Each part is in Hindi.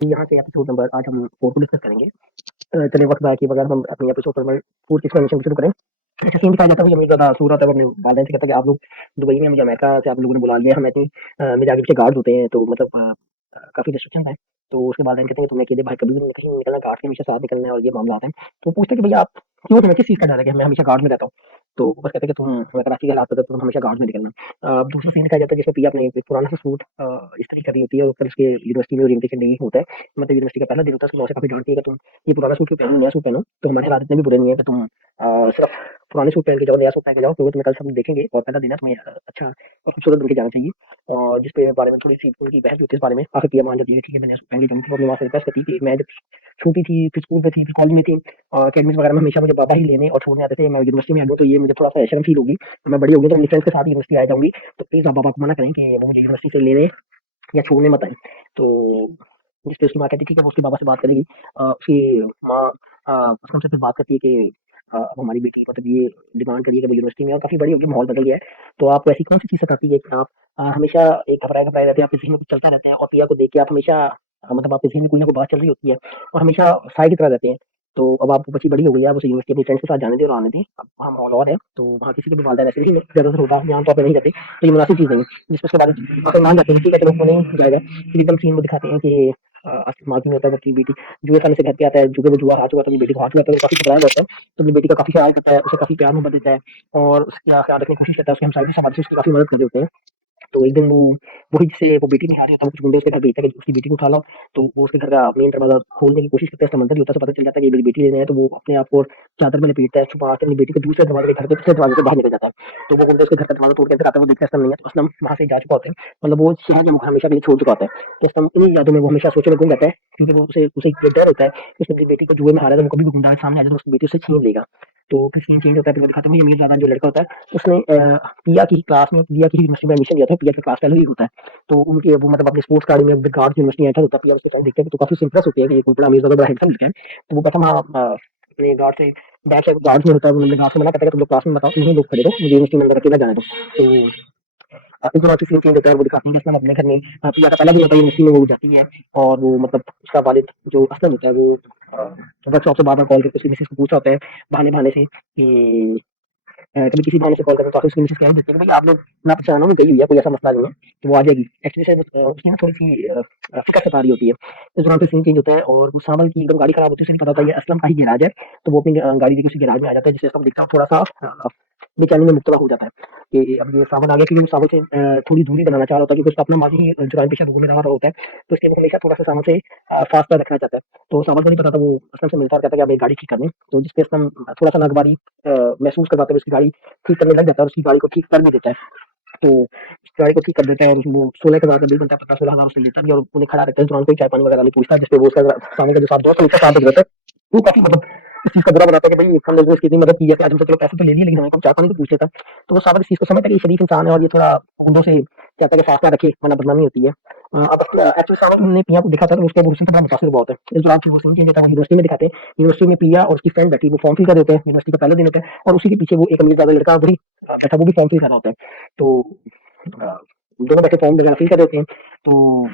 यहाँ से एपिसोड नंबर आज हम 4 को डिस्कस करेंगे। चलिए वक्त बाय की बगैर हम अपनी एपिसोड नंबर 4 की एक्सप्लेनेशन शुरू करें। अच्छा सीन दिखाया जाता है, मुझे ज़्यादा सूरत है अपने वालिदैन से कहता है कि आप लोग दुबई में, मुझे अमेरिका से आप लोगों ने बुला लिया है, हमें मेरे आगे पीछे गार्ड्स होते हैं, तो मतलब काफ़ी रिस्ट्रिक्शंस हैं। तो उसके वालिदैन कहते हैं तुमने अकेले भाई कभी भी कहीं नहीं निकलना, गार्ड के हमेशा साथ निकलना है और ये मामला आता है। तो पूछते हैं कि भैया आप क्यों, तुम्हें किस चीज़ का डर है कि मैं हमेशा गार्ड में रहता हूँ? तो वो बस कहते हैं कि तुम्हें कराची के हालात पता है, तो तुम हमेशा गार्ड में निकलना। दूसरा सीन दिखाया जाता है जिसमें पिया अपने एक पुराना सा सूट इस्त्री कर रही होती है और फिर उसके यूनिवर्सिटी में ओरिएंटेशन डे होता है, मतलब यूनिवर्सिटी का पहला दिन होता है, उसकी मौसी काफ़ी डाँटती है कि तुम ये पुराना सूट क्यों पहन रहे हो, नया सूट पहनो। तो हमारे हालात इतने भी बुरे नहीं है कि तुम सिर्फ पुराने सूट पहन के जाओ, नया सूट पहन के जाओ, क्योंकि तुम्हें कल सब देखेंगे और पहला दिन है, तुम्हें अच्छा और खूबसूरत बन के जाना चाहिए। और जिसके बारे में थोड़ी-सी उनकी बहस भी होती है इस बारे में। आखिर पिया मान जाती है, ठीक है मैं नया सूट पहन के जाऊँगी। तो वो अपनी माँ से रिक्वेस्ट करती है कि मैं जब छोटी थी, फिर स्कूल में थी, फिर कॉलेज में थी, अकेडमीज़ वगैरह में हमेशा मुझे पापा ही लेने और छोड़ने आते थे। मैं यूनिवर्सिटी में आ गई तो ये मुझे थोड़ा-सा शर्म फ़ील होगी। मैं बड़ी हो गई तो अपने फ्रेंड्स के साथ यूनिवर्सिटी आ जाऊँगी, तो प्लीज़ आप पापा को मना करें कि वो मुझे यूनिवर्सिटी से लेने या छोड़ने मत आएँ। तो जिस पे उसकी माँ कहती है ठीक है, वो उसके पापा से बात करेगी। उसकी माँ कसम से फिर बात करती है कि अब हमारी बेटी मतलब ये डिमांड करी है कि वो यूनिवर्सिटी में, और काफ़ी बड़ी होगी, माहौल बदल गया है। तो आपको ऐसी कौन-सी चीज़ सताती है कि आप हमेशा एक घबराए-घबराए रहते हैं, आपके ज़हन में कुछ चलता रहता है और पिया को देख के आप हमेशा मतलब आपके ज़हन में कोई ना कोई बात चल रही होती है और हमेशा साए की तरह रहते हैं। तो अब आप बच्ची बड़ी हो गई है, आप उसे यूनिवर्सिटी अपनी फ्रेंड्स के साथ जाने दें और आने दें। अब वहाँ माहौल और है, तो वहाँ किसी के भी वालिदैन ऐसे ही ज़्यादातर होता है, आम तौर पे नहीं रहते, तो ये मुनासिब चीज़ नहीं है। जिसपे उसके बाद आप मान जाते हैं कि ठीक है चलो वो नहीं जाएगा। फिर एकदम सीन वो दिखाते हैं कि मार्केट में होता है, जबकि बेटी जुए खाने से घर पे आता है, जुए में जुआ हार चुका था, अपनी बेटी को हार चुका था, वो काफ़ी घबराया रहता है। तो अपनी बेटी का काफ़ी ख्याल करता है, उसे काफ़ी प्यार मोहब्बत देता है और उसका ख्याल रखने की कोशिश करता है, उसके हमसाये समाज से उसकी काफ़ी मदद कर रहे होते हैं। तो एक दिन वो वही जिससे वो बेटी नहीं आ रही होता, वो कुछ गुंडे उसके घर भेजता है कि उसकी बेटी को उठा लाओ। तो वो उसके घर का मेन दरवाज़ा खोलने की कोशिश करता है, समंदर ही होता है, तो पता चल जाता है कि ये मेरी बेटी लेने आए, तो वो अपने आप को चादर में लपेटता है, छुपा के अपनी बेटी को दूसरे दरवाजे के घर के दूसरे दरवाजे से बाहर निकल जाता है। तो वो गुंडे उसके घर का दरवाज़ा तोड़ के अंदर आता है, वो देखता है असलम नहीं है, तो असलम वहाँ से जा चुका होता है। मतलब वो शहर जो हमेशा के लिए छोड़ चुका होता है। तो असलम इन्हीं यादों में वो हमेशा सोचे में गुम रहता है, क्योंकि वो उसे उसे ये डर होता है कि उसने अपनी बेटी को जुए में हारा है, तो वो कभी भी गुंडा सामने आ जाए तो उसकी बेटी उससे छीन लेगा। तो फिर सीन चेंज होता है, फिर वो दिखाते हैं वही अमीर जो लड़का होता है, उसने पिया की क्लास में, पिया की यूनिवर्सिटी में एडमिशन लिया था, पिया का क्लास फेलो ही होता है। तो उनके वो मतलब अपनी स्पोर्ट्स गाड़ी में गार्ड यूनिवर्सिटी एंटर होता है, पिया उसके टाइम देखते हैं तो काफ़ी इंप्रेस होती है कि ये कोई बड़ा अमीर ज़्यादा बड़ा हैंडसम लड़का है। तो वो कहता है वहाँ अपने गार्ड से बैक साइड गार्ड में होता है, वो मतलब गार्ड से मना करता है कि तुम लोग क्लास में बताओ, इन्हीं लोग खड़े रहो, मुझे यूनिवर्सिटी में अंदर अकेला जाने दो। तो इस दौरान सीन चेंज होता है, वो दिखाते हैं कि असलम अपने घर में पिया का पहला दिन होता है यूनिवर्सिटी में, वो जाती है और वो मतलब उसका वालिद जो असलम होता है वो वर्कशॉप से बार-बार कॉल करके उसकी मिसेज़ को पूछ रहा होता है बहाने-बहाने से कि कभी किसी बहाने से कॉल करता है, तो ऑफिस की मिसेज़ कह ही देती है कि भई आप लोग ना परेशान हो, वो गई हुई है, कोई ऐसा मसला नहीं है, तो वो आ जाएगी। एक्चुअली शायद उसकी ना थोड़ी-सी फ़िक्र सता रही होती है। इस दौरान फिर सीन चेंज होता है और वो सावल की एकदम गाड़ी खराब होती है, उसे नहीं पता होता ये असलम का ही गैराज है, तो वो अपनी गाड़ी लेके उसी गैराज में आ जाता है, जिसे असलम देखता है और थोड़ा-सा बेचैनी में मुब्तला हो जाता है कि अब ये सावन आ गया, क्योंकि वो सावन से थोड़ी दूरी बनाना चाह रहा होता है, क्योंकि उसका अपना माज़ी ही जुराइम पेशा लोगों में रहा होता है, तो इसलिए वो हमेशा थोड़ा-सा सावन से फासला रखना चाहता है। तो सावन को नहीं पता था, वो असलम से मिलता है और कहता है कि आप मेरी गाड़ी ठीक कर दें, तो जिस पे असलम थोड़ा-सा नागवारी महसूस करवाते हुए उसकी गाड़ी ठीक करने लग जाता है और उसकी गाड़ी को ठीक कर भी देता है। तो उस गाड़ी को ठीक कर देता है और वो 16,000 का बिल बनता है, 15-16,000 उससे लेता भी है और उन्हें खड़ा रखता है। इस दौरान कोई चाय-पानी वगैरह नहीं पूछता, जिसपे वो उसका सामने का जो साथ दोस्त है, उसका साथ देख लेता है। वो काफ़ी मतलब इस चीज़ का बुरा बनाता है कि भई हम लोगों ने इसकी इतनी मदद की है कि आज हमसे चलो पैसे तो ले लिए, लेकिन हमें कम चाय-पानी तो पूछ लेता। तो वो साबित इस चीज़ को समझता है कि ये शरीफ इंसान है और ये थोड़ा गुंडों से चाहता है कि फासला रखे, वरना बदनामी होती है। अब एक्चुअली साबित ने पिया को देखा था, तो उसके वो उससे बड़ा मुतासिर हुआ होता है। इस दौरान फिर वो सीन चेंज होता है, वो यूनिवर्सिटी में दिखाते हैं। यूनिवर्सिटी में पिया और उसकी फ्रेंड बैठी, वो फॉर्म फिल कर रहे होते हैं, यूनिवर्सिटी का पहला दिन होता है और उसी के पीछे वो एक अमीर-ज़ादा लड़का वही बैठा, वो भी फॉर्म फिल कर रहा होता है। तो अ, दोनों बैठे फॉर्म वगैरह फिल कर रहे होते हैं। तो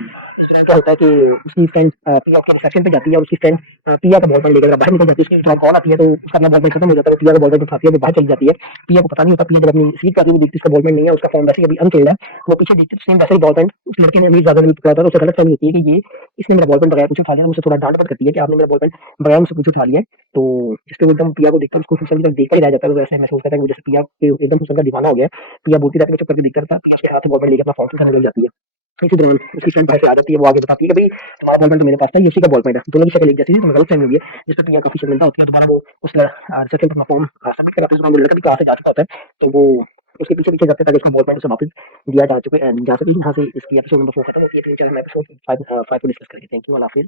इस तरह क्या होता है कि उसकी फ्रेंड पिया के रिसेप्शन पे जाती है और उसकी फ्रेंड पिया का बॉयफ्रेंड लेकर बाहर निकल जाती है। उसकी थोड़ा कॉल आती है, तो उसका अपना बॉयफ्रेंड खत्म हो जाता है, तो पिया का बॉयफ्रेंड उठाती है, वो बाहर चली जाती है। पिया को पता नहीं होता, पिया जब अपनी सीट पे आती है, वो देखती है उसका बॉयफ्रेंड नहीं है, उसका फ़ोन वैसे ही अभी अनफिल्ड है। वो पीछे देखती है, तो सेम वैसे ही बॉयफ्रेंड उस लड़के ने अमीर ज़्यादा ने पकड़ा था, तो उसे गलतफ़हमी होती है कि ये इसने मेरा बॉयफ्रेंड बगैर पूछे उठा लिया, तो उसे थोड़ा डाँट-पट करती है कि आपने मेरा बॉयफ्रेंड बगैर मुझसे पूछे उठा लिया है। तो जिस पे वो एकदम पिया को देखता है, उसको हुस्न तक देखता ही रह जाता है, तो वैसे महसूस करता है कि वो जैसे पिया के एकदम हुस्न का दीवाना हो गया है। पिया बोलती रहती है, मैं चुप करके देखता रहता है, उसके हाथ से बॉयफ्रेंड लेके अपना फ़ोन करने लग जाती है। इसी दौरान उसकी फ्रेंड बाहर से आ जाती है, वो आगे बताती है कि भई तुम्हारा बॉयफ्रेंड तो मेरे पास था, ये उसी का बॉयफ्रेंड है। दोनों की शक्ल एक जैसी थी, तुम्हें गलतफ़हमी हुई है। जिस पे प्रिया काफ़ी शर्मिंदा होती है, दोबारा वो उस रिसेप्शन पे अपना फ़ॉर्म सबमिट कराती है, उस दौरान वो लड़का भी कहाँ से जा चुका होता है, तो वो उसके पीछे-पीछे जाते हैं ताकि उसका बॉयफ्रेंड उसे वापस दिया जा सके। यहाँ से इसकी एपिसोड नंबर 4 खत्म होती है। 3-4 हम एपिसोड 5 को डिस्कस करेंगे। थैंक यू, अल्लाह हाफ़िज़।